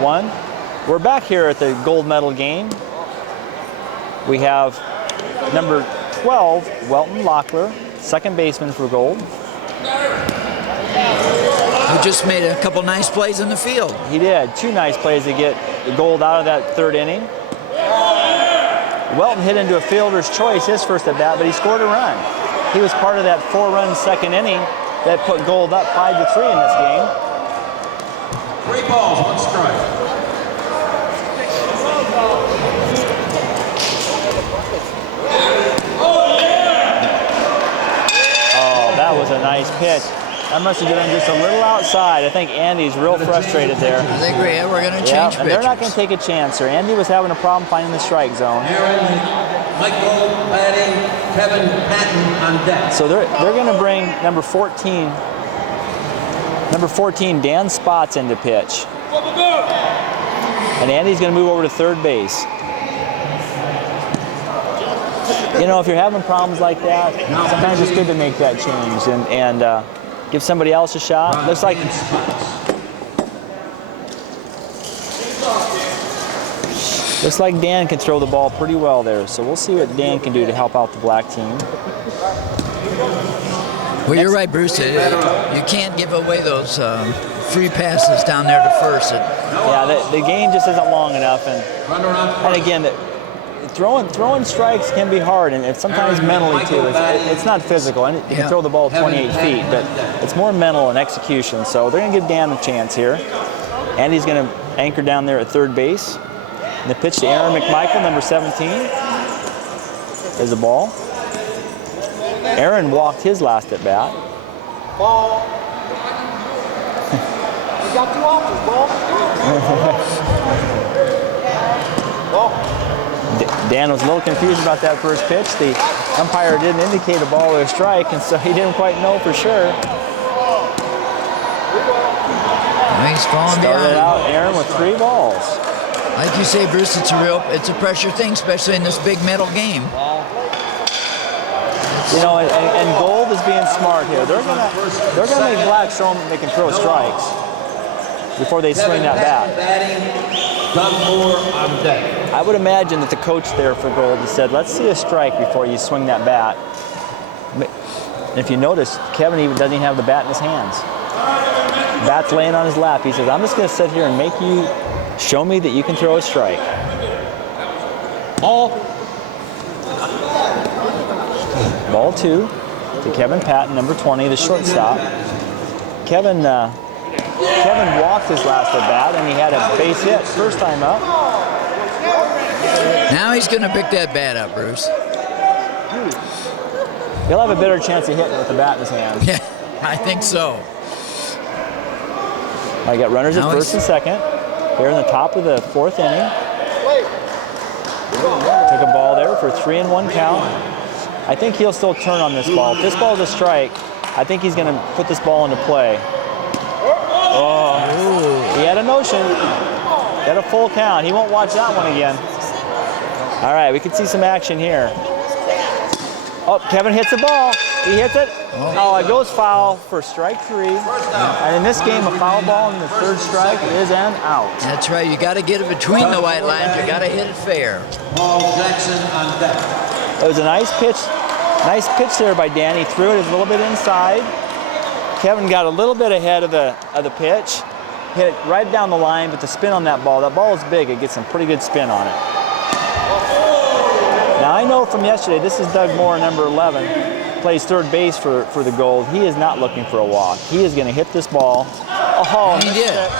1. We're back here at the gold medal game. We have number 12, Welton Locklear, second baseman for gold. Who just made a couple nice plays in the field. He did. 2 nice plays to get the gold out of that 3rd inning. Welton hit into a fielder's choice his first at bat, but he scored a run. He was part of that 4-run 2nd inning that put gold up 5-3 in this game. 3 balls, 1 strike. Oh, that was a nice pitch. That must have been just a little outside. I think Andy's real frustrated there. I think we're going to change pitchers. And they're not going to take a chance here. Andy was having a problem finding the strike zone. Michael, Patty, Kevin, Patton on deck. So they're going to bring number 14, Dan Spots into pitch. And Andy's going to move over to 3rd base. You know, if you're having problems like that, sometimes it's good to make that change and give somebody else a shot. Looks like Dan can throw the ball pretty well there. So we'll see what Dan can do to help out the black team. Well, you're right, Bruce. You can't give away those free passes down there to first. Yeah, the game just isn't long enough, and again, throwing strikes can be hard, and it's sometimes mentally too. It's not physical, and you can throw the ball 28 feet, but it's more mental and execution. So they're going to give Dan a chance here. Andy's going to anchor down there at 3rd base. And the pitch to Aaron McMichael, number 17. There's the ball. Aaron walked his last at bat. Ball. You got 2 offers, ball. Ball. Dan was a little confused about that first pitch. The umpire didn't indicate a ball or a strike, and so he didn't quite know for sure. He's falling Started behind. out Aaron with 3 balls. Like you say, Bruce, it's a pressure thing, especially in this big medal game. You know, and gold is being smart here. They're gonna make black show them they can throw strikes before they swing that bat. I would imagine that the coach there for gold has said, let's see a strike before you swing that bat. And if you notice, Kevin even doesn't even have the bat in his hands. Bat's laying on his lap. He says, I'm just going to sit here and make you show me that you can throw a strike. Ball 2 to Kevin Patton, number 20, the shortstop. Kevin walked his last at bat, and he had a base hit first time up. Now he's going to pick that bat up, Bruce. He'll have a better chance of hitting with the bat in his hand. Yeah, I think so. I got runners at first and second. Here in the top of the 4th inning. Took a ball there for 3-1 count. I think he'll still turn on this ball. If this ball's a strike, I think he's going to put this ball into play. Oh, he had a notion. Got a full count. He won't watch that one again. All right, we can see some action here. Oh, Kevin hits the ball. He hits it. Oh, it goes foul for strike 3. And in this game, a foul ball in the 3rd strike is an out. That's right. You got to get it between the white lines. You got to hit it fair. Paul Jackson on deck. It was a nice pitch. Nice pitch there by Dan. He threw it a little bit inside. Kevin got a little bit ahead of the pitch. Hit it right down the line, but the spin on that ball is big. It gets some pretty good spin on it. Now I know from yesterday, this is Doug Moore, number 11, plays 3rd base for the gold. He is not looking for a walk. He is going to hit this ball. Oh, he did.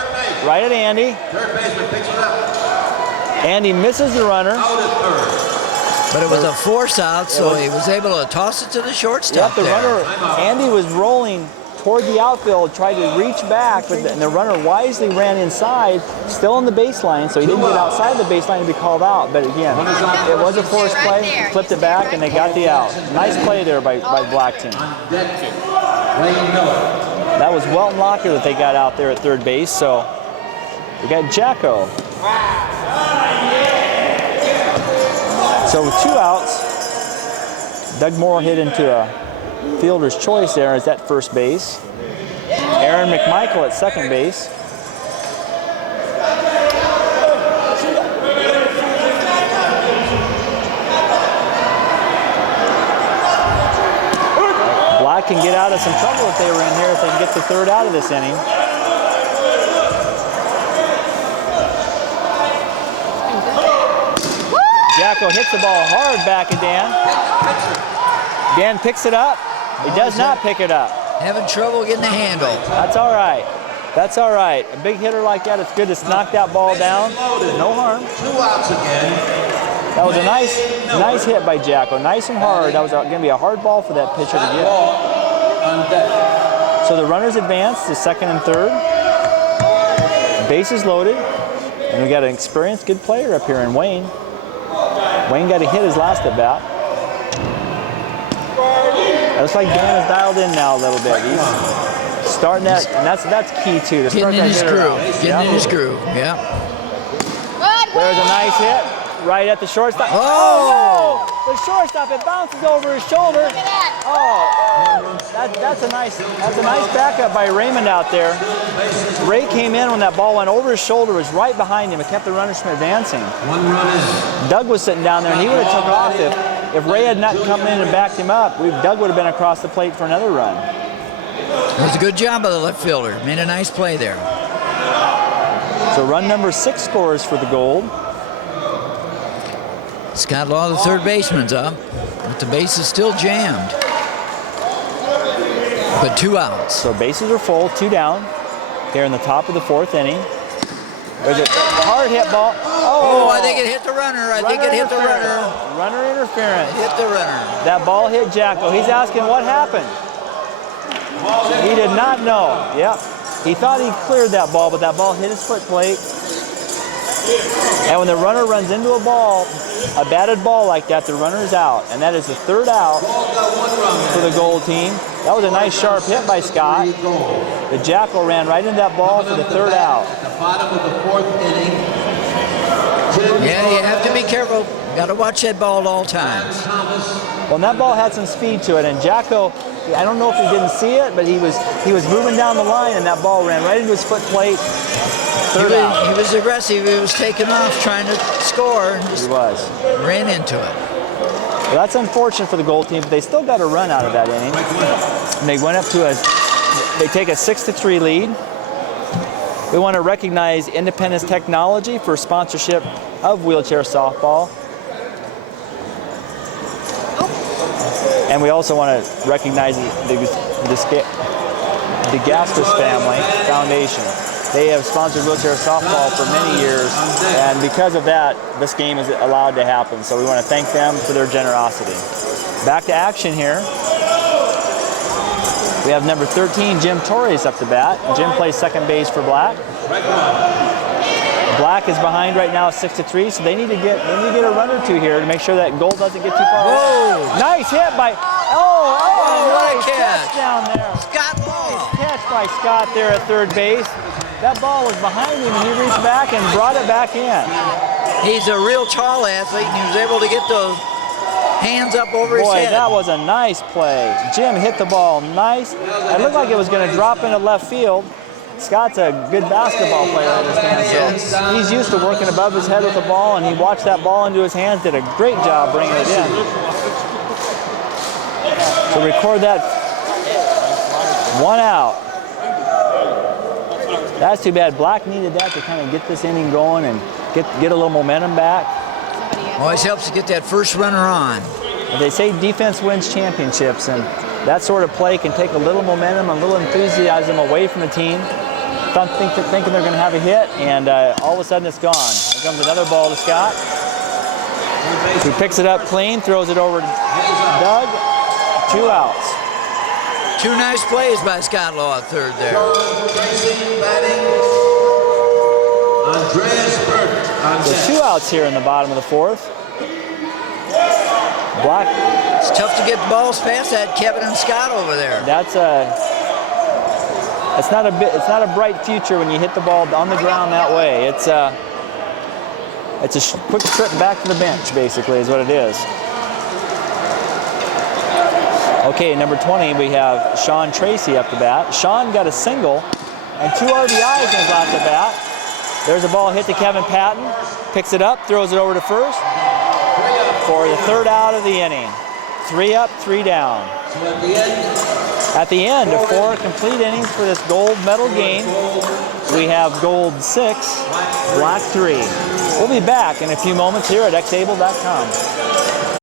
Right at Andy. Third baseman picks it up. Andy misses the runner. Out at 3rd. But it was a force out, so he was able to toss it to the shortstop. Yep, the runner, Andy was rolling toward the outfield, tried to reach back, but the runner wisely ran inside, still on the baseline, so he didn't get outside the baseline to be called out. But again, it was a forced play, flipped it back, and they got the out. Nice play there by black team. That was Welton Locklear that they got out there at 3rd base, so we got Jacko. So with 2 outs, Doug Moore hit into a fielder's choice there is at 1st base. Aaron McMichael at 2nd base. can get out of some trouble if they were in here, if they can get the third out of this inning. Jacko hits the ball hard back at Dan. Dan picks it up. He does not pick it up. Having trouble getting the handle. That's all right. That's all right. A big hitter like that, it's good to knock that ball down. No harm. 2 outs again. That was a nice hit by Jacko. Nice and hard. That was going to be a hard ball for that pitcher to get. On deck. So the runners advance to second and third. Bases loaded. And we got an experienced, good player up here in Wayne. Wayne got to hit his last at bat. Looks like Dan is dialed in now a little bit. He's starting that, and that's key too. To start Getting in that his hitter groove. out. Getting in his groove. Yeah. There's a nice hit right at the shortstop. Oh! The shortstop, it bounces over his shoulder. Oh, that's a nice backup by Raymond out there. Ray came in when that ball went over his shoulder, was right behind him. It kept the runners from advancing. 1 run in. Doug was sitting down there, and he would have took off if Ray had not come in and backed him up. Doug would have been across the plate for another run. It was a good job by the left fielder. Made a nice play there. So run number 6 scores for the Gold. Scott Law, the third baseman's up, but the base is still jammed. But 2 outs. So bases are full, 2 down. Here in the top of the 4th inning. There's a hard hit ball. Oh, I think it hit the runner. I think it hit the runner. Runner interference. Hit the runner. That ball hit Jacko. He's asking what happened. He did not know. Yep. He thought he cleared that ball, but that ball hit his foot plate. And when the runner runs into a ball, a batted ball like that, the runner is out. And that is the 3rd out for the Gold team. That was a nice sharp hit by Scott. The Jackal ran right into that ball for the 3rd out. At the bottom of the 4th inning. Yeah, you have to be careful. Got to watch that ball at all times. Well, and that ball had some speed to it, and Jacko, I don't know if he didn't see it, but he was moving down the line, and that ball ran right into his foot plate. 3rd out. He was aggressive. He was taking off, trying to score, and just He was. ran into it. Well, that's unfortunate for the Gold team, but they still got a run out of that inning. And they went up to they take a 6-3 lead. We want to recognize Independence Technology for sponsorship of wheelchair softball. And we also want to recognize the Gaspas Family Foundation. They have sponsored wheelchair softball for many years, and because of that, this game is allowed to happen. So we want to thank them for their generosity. Back to action here. We have number 13, Jim Torres, up to bat. Jim plays second base for Black. Black is behind right now, 6-3, so they need to get a run or 2 here to make sure that Gold doesn't get too far away. Whoa! Nice hit by what a nice catch down there. Scott Law. Catch by Scott there at third base. That ball was behind him, and he reached back and brought it back in. He's a real tall athlete, and he was able to get those hands up over his Boy, head. that was a nice play. Jim hit the ball nice. It looked like it was going to drop into left field. Scott's a good basketball player, I understand, so he's used to working above his head with the ball, and he watched that ball into his hands, did a great job bringing it in. So record that. 1 out. That's too bad. Black needed that to kind of get this inning going and get a little momentum back. Always helps to get that first runner on. They say defense wins championships, and that sort of play can take a little momentum, a little enthusiasm away from the team. Thinking they're going to have a hit, and all of a sudden it's gone. Here comes another ball to Scott, who picks it up clean, throws it over to Doug. 2 outs. 2 nice plays by Scott Law at third there. Andreas Burt on So deck. 2 outs here in the bottom of the 4th. Black. It's tough to get balls past that Kevin and Scott over there. That's it's not a bright future when you hit the ball on the ground that way. It's a quick trip back to the bench, basically, is what it is. Okay, number 20, we have Sean Tracy up to bat. Sean got a single and 2 RBIs in his last at bat. There's a ball hit to Kevin Patton. Picks it up, throws it over to first for the 3rd out of the inning. 3 up, 3 down. So at the end At the end of 4 complete innings for this gold medal game, we have gold 6, black 3. We'll be back in a few moments here at xable.com.